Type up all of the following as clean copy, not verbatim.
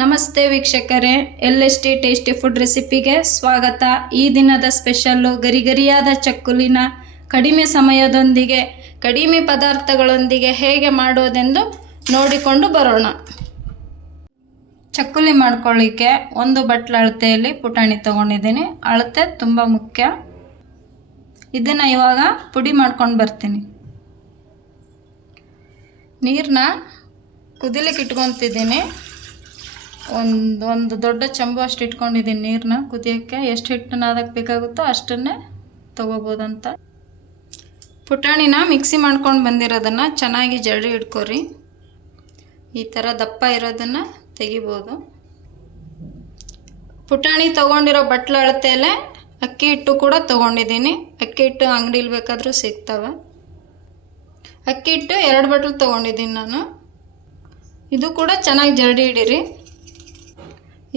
ನಮಸ್ತೆ ವೀಕ್ಷಕರೇ, LST tasty food ರೆಸಿಪಿಗೆ ಸ್ವಾಗತ. ಈ ದಿನದ ಸ್ಪೆಷಲ್ಲು ಗರಿಗರಿಯಾದ ಚಕ್ಕುಲಿನ ಕಡಿಮೆ ಸಮಯದೊಂದಿಗೆ ಕಡಿಮೆ ಪದಾರ್ಥಗಳೊಂದಿಗೆ ಹೇಗೆ ಮಾಡೋದೆಂದು ನೋಡಿಕೊಂಡು ಬರೋಣ. ಚಕ್ಕುಲಿ ಮಾಡ್ಕೊಳ್ಳಿಕ್ಕೆ ಒಂದು ಬಟ್ಲು ಅಳತೆಯಲ್ಲಿ ಪುಟಾಣಿ ತೊಗೊಂಡಿದ್ದೀನಿ. ಅಳತೆ ತುಂಬ ಮುಖ್ಯ. ಇದನ್ನು ಇವಾಗ ಪುಡಿ ಮಾಡ್ಕೊಂಡು ಬರ್ತೀನಿ. ನೀರನ್ನ ಕುದಿಲಿಕ್ಕೆ ಇಟ್ಕೊತಿದ್ದೀನಿ. ಒಂದು ದೊಡ್ಡ ಚಂಬು ಅಷ್ಟು ಇಟ್ಕೊಂಡಿದ್ದೀನಿ ನೀರನ್ನ ಕುದಿಯೋಕ್ಕೆ. ಎಷ್ಟು ಹಿಟ್ಟನ್ನು ಅದಕ್ಕೆ ಬೇಕಾಗುತ್ತೋ ಅಷ್ಟನ್ನೇ ತೊಗೋಬೋದಂತ. ಪುಟಾಣಿನ ಮಿಕ್ಸಿ ಮಾಡ್ಕೊಂಡು ಬಂದಿರೋದನ್ನು ಚೆನ್ನಾಗಿ ಜಡಿ ಇಟ್ಕೊರಿ. ಈ ಥರ ದಪ್ಪ ಇರೋದನ್ನು ತೆಗಿಬೋದು. ಪುಟಾಣಿ ತೊಗೊಂಡಿರೋ ಬಟ್ಲು ಅಳತೆಯಲ್ಲೇ ಅಕ್ಕಿ ಹಿಟ್ಟು ಕೂಡ ತೊಗೊಂಡಿದ್ದೀನಿ. ಅಕ್ಕಿ ಹಿಟ್ಟು ಅಂಗಡೀಲಿ ಬೇಕಾದರೂ ಸಿಗ್ತವೆ. ಅಕ್ಕಿ ಹಿಟ್ಟು 2 ಬಟ್ಲು ತೊಗೊಂಡಿದ್ದೀನಿ ನಾನು. ಇದು ಕೂಡ ಚೆನ್ನಾಗಿ ಜಡಿ ಹಿಡೀರಿ.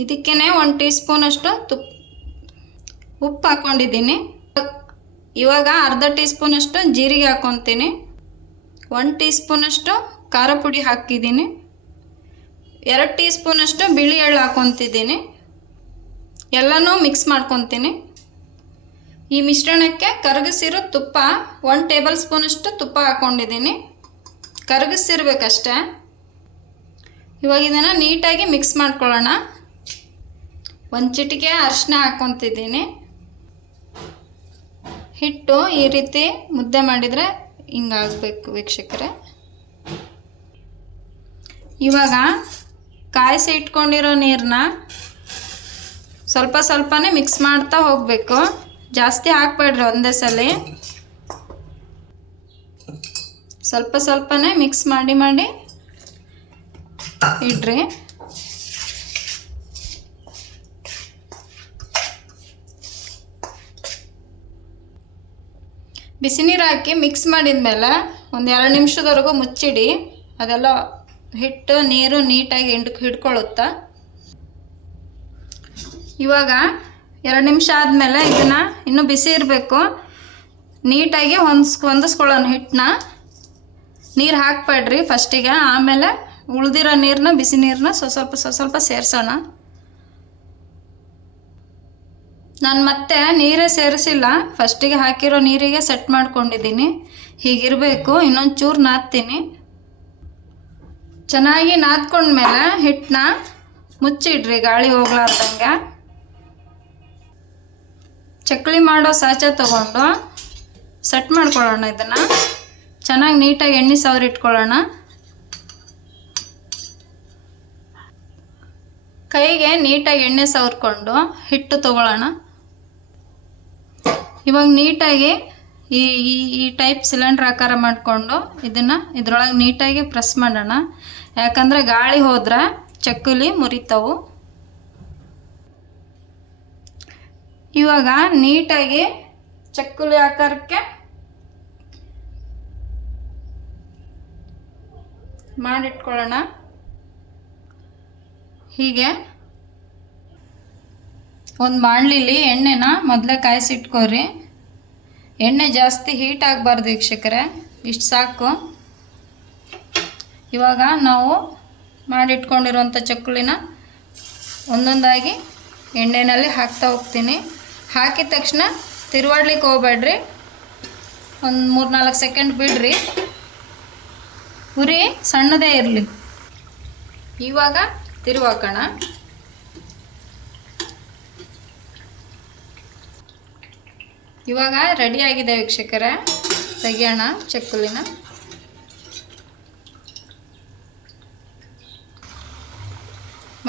ಇದಕ್ಕೇ 1 ಟೀ ಸ್ಪೂನಷ್ಟು ಉಪ್ಪು ಹಾಕ್ಕೊಂಡಿದ್ದೀನಿ. ಇವಾಗ ಅರ್ಧ ಟೀ ಸ್ಪೂನಷ್ಟು ಜೀರಿಗೆ ಹಾಕ್ಕೊತೀನಿ. 1 ಟೀ ಸ್ಪೂನಷ್ಟು ಖಾರ ಪುಡಿ ಹಾಕಿದ್ದೀನಿ. 2 ಟೀ ಸ್ಪೂನಷ್ಟು ಬಿಳಿ ಎಳ್ಳು ಹಾಕ್ಕೊತಿದ್ದೀನಿ. ಎಲ್ಲನೂ ಮಿಕ್ಸ್ ಮಾಡ್ಕೊತೀನಿ. ಈ ಮಿಶ್ರಣಕ್ಕೆ ಕರಗಿಸಿರೋ ತುಪ್ಪ 1 ಟೇಬಲ್ ಸ್ಪೂನಷ್ಟು ತುಪ್ಪ ಹಾಕ್ಕೊಂಡಿದ್ದೀನಿ. ಕರಗಿಸಿರ್ಬೇಕಷ್ಟೇ. ಇವಾಗ ಇದನ್ನು ನೀಟಾಗಿ ಮಿಕ್ಸ್ ಮಾಡ್ಕೊಳ್ಳೋಣ. 1 ಚಿಟಿಕೆ ಅರಿಶಿನ ಹಾಕ್ಕೊತಿದ್ದೀನಿ. ಹಿಟ್ಟು ಈ ರೀತಿ ಮುದ್ದೆ ಮಾಡಿದರೆ ಹಿಂಗಾಗಬೇಕು ವೀಕ್ಷಕರೇ. ಇವಾಗ ಕಾಯಿಸಿ ಇಟ್ಕೊಂಡಿರೋ ನೀರನ್ನ ಸ್ವಲ್ಪ ಸ್ವಲ್ಪನೇ ಮಿಕ್ಸ್ ಮಾಡ್ತಾ ಹೋಗಬೇಕು. ಜಾಸ್ತಿ ಹಾಕ್ಬೇಡ್ರಿ ಒಂದೇ ಸಲ. ಸ್ವಲ್ಪ ಸ್ವಲ್ಪನೇ ಮಿಕ್ಸ್ ಮಾಡಿ ಇಡ್ರಿ. ಬಿಸಿ ನೀರು ಹಾಕಿ ಮಿಕ್ಸ್ ಮಾಡಿದ ಮೇಲೆ ಒಂದು 2 ನಿಮಿಷದವರೆಗೂ ಮುಚ್ಚಿಡಿ. ಅದೆಲ್ಲ ಹಿಟ್ಟು ನೀರು ನೀಟಾಗಿ ಹಿಡ್ಕೊಳ್ಳುತ್ತಾ. ಇವಾಗ 2 ನಿಮಿಷ ಆದಮೇಲೆ ಇದನ್ನು ಇನ್ನೂ ಬಿಸಿ ಇರಬೇಕು. ನೀಟಾಗಿ ಹೊಂದಿಸ್ಕೊಳ್ಳೋಣ ಹಿಟ್ಟನ್ನ. ನೀರು ಹಾಕ್ಬೇಡ್ರಿ ಫಸ್ಟಿಗೆ. ಆಮೇಲೆ ಉಳಿದಿರೋ ನೀರನ್ನ ಬಿಸಿ ನೀರನ್ನ ಸ್ವಲ್ಪ ಸೇರಿಸೋಣ. ನಾನು ಮತ್ತೆ ನೀರೇ ಸೇರಿಸಿಲ್ಲ. ಫಸ್ಟಿಗೆ ಹಾಕಿರೋ ನೀರಿಗೆ ಸೆಟ್ ಮಾಡ್ಕೊಂಡಿದ್ದೀನಿ. ಹೀಗಿರಬೇಕು. ಇನ್ನೊಂದು ಚೂರು ನಾದ್ತೀನಿ. ಚೆನ್ನಾಗಿ ನಾದ್ಕೊಂಡ್ಮೇಲೆ ಹಿಟ್ಟನ್ನ ಮುಚ್ಚಿಡ್ರಿ ಗಾಳಿ ಹೋಗ್ಲಾರ್ದಂಗೆ. ಚಕ್ಕುಲಿ ಮಾಡೋ ಸಾಚೆ ತೊಗೊಂಡು ಸೆಟ್ ಮಾಡ್ಕೊಳ್ಳೋಣ. ಇದನ್ನು ಚೆನ್ನಾಗಿ ನೀಟಾಗಿ ಎಣ್ಣೆ ಸವರಿ ಇಟ್ಕೊಳ್ಳೋಣ. ಕೈಗೆ ನೀಟಾಗಿ ಎಣ್ಣೆ ಸವರ್ಕೊಂಡು ಹಿಟ್ಟು ತೊಗೊಳ್ಳೋಣ. ಇವಾಗ ನೀಟಾಗಿ ಈ ಟೈಪ್ ಸಿಲಿಂಡ್ರ್ ಆಕಾರ ಮಾಡಿಕೊಂಡು ಇದನ್ನು ಇದ್ರೊಳಗೆ ನೀಟಾಗಿ ಪ್ರೆಸ್ ಮಾಡೋಣ. ಯಾಕಂದರೆ ಗಾಳಿ ಹೋದ್ರೆ ಚಕ್ಕುಲಿ ಮುರಿತಾವು. ಇವಾಗ ನೀಟಾಗಿ ಚಕ್ಕುಲಿ ಆಕಾರಕ್ಕೆ ಮಾಡಿಟ್ಕೊಳ್ಳೋಣ. ಹೀಗೆ ಒಂದು ಬಾಣಲಿಲಿ ಎಣ್ಣೆನ ಮೊದಲೇ ಕಾಯಿಸಿಟ್ಕೋರಿ. ಎಣ್ಣೆ ಜಾಸ್ತಿ ಹೀಟ್ ಆಗಬಾರ್ದು ವೀಕ್ಷಕರೇ. ಇಷ್ಟು ಸಾಕು. ಇವಾಗ ನಾವು ಮಾಡಿಟ್ಕೊಂಡಿರುವಂಥ ಚಕ್ಕುಲಿನ ಒಂದೊಂದಾಗಿ ಎಣ್ಣೆಯಲ್ಲಿ ಹಾಕ್ತಾ ಹೋಗ್ತೀನಿ. ಹಾಕಿದ ತಕ್ಷಣ ತಿರುವಾಡ್ಲಿಕ್ಕೆ ಹೋಗ್ಬೇಡ್ರಿ. ಒಂದು 3-4 ಸೆಕೆಂಡ್ ಬಿಡ್ರಿ. ಉರಿ ಸಣ್ಣದೇ ಇರಲಿ. ಇವಾಗ ತಿರುವಾಕೋಣ. ಇವಾಗ ರೆಡಿಯಾಗಿದೆ ವೀಕ್ಷಕರೇ. ತೆಗಿಯೋಣ ಚಕ್ಕುಲಿನ.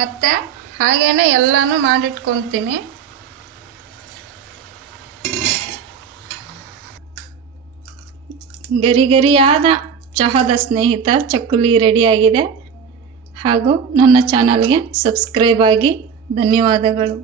ಮತ್ತು ಹಾಗೇನೆ ಎಲ್ಲನೂ ಮಾಡಿಟ್ಕೊತೀನಿ. ಗರಿಗರಿಯಾದ ಚಹಾದ ಸ್ನೇಹಿತ ಚಕ್ಕುಲಿ ರೆಡಿಯಾಗಿದೆ. ಹಾಗೂ ನನ್ನ ಚಾನಲ್ಗೆ ಸಬ್ಸ್ಕ್ರೈಬ್ ಆಗಿ. ಧನ್ಯವಾದಗಳು.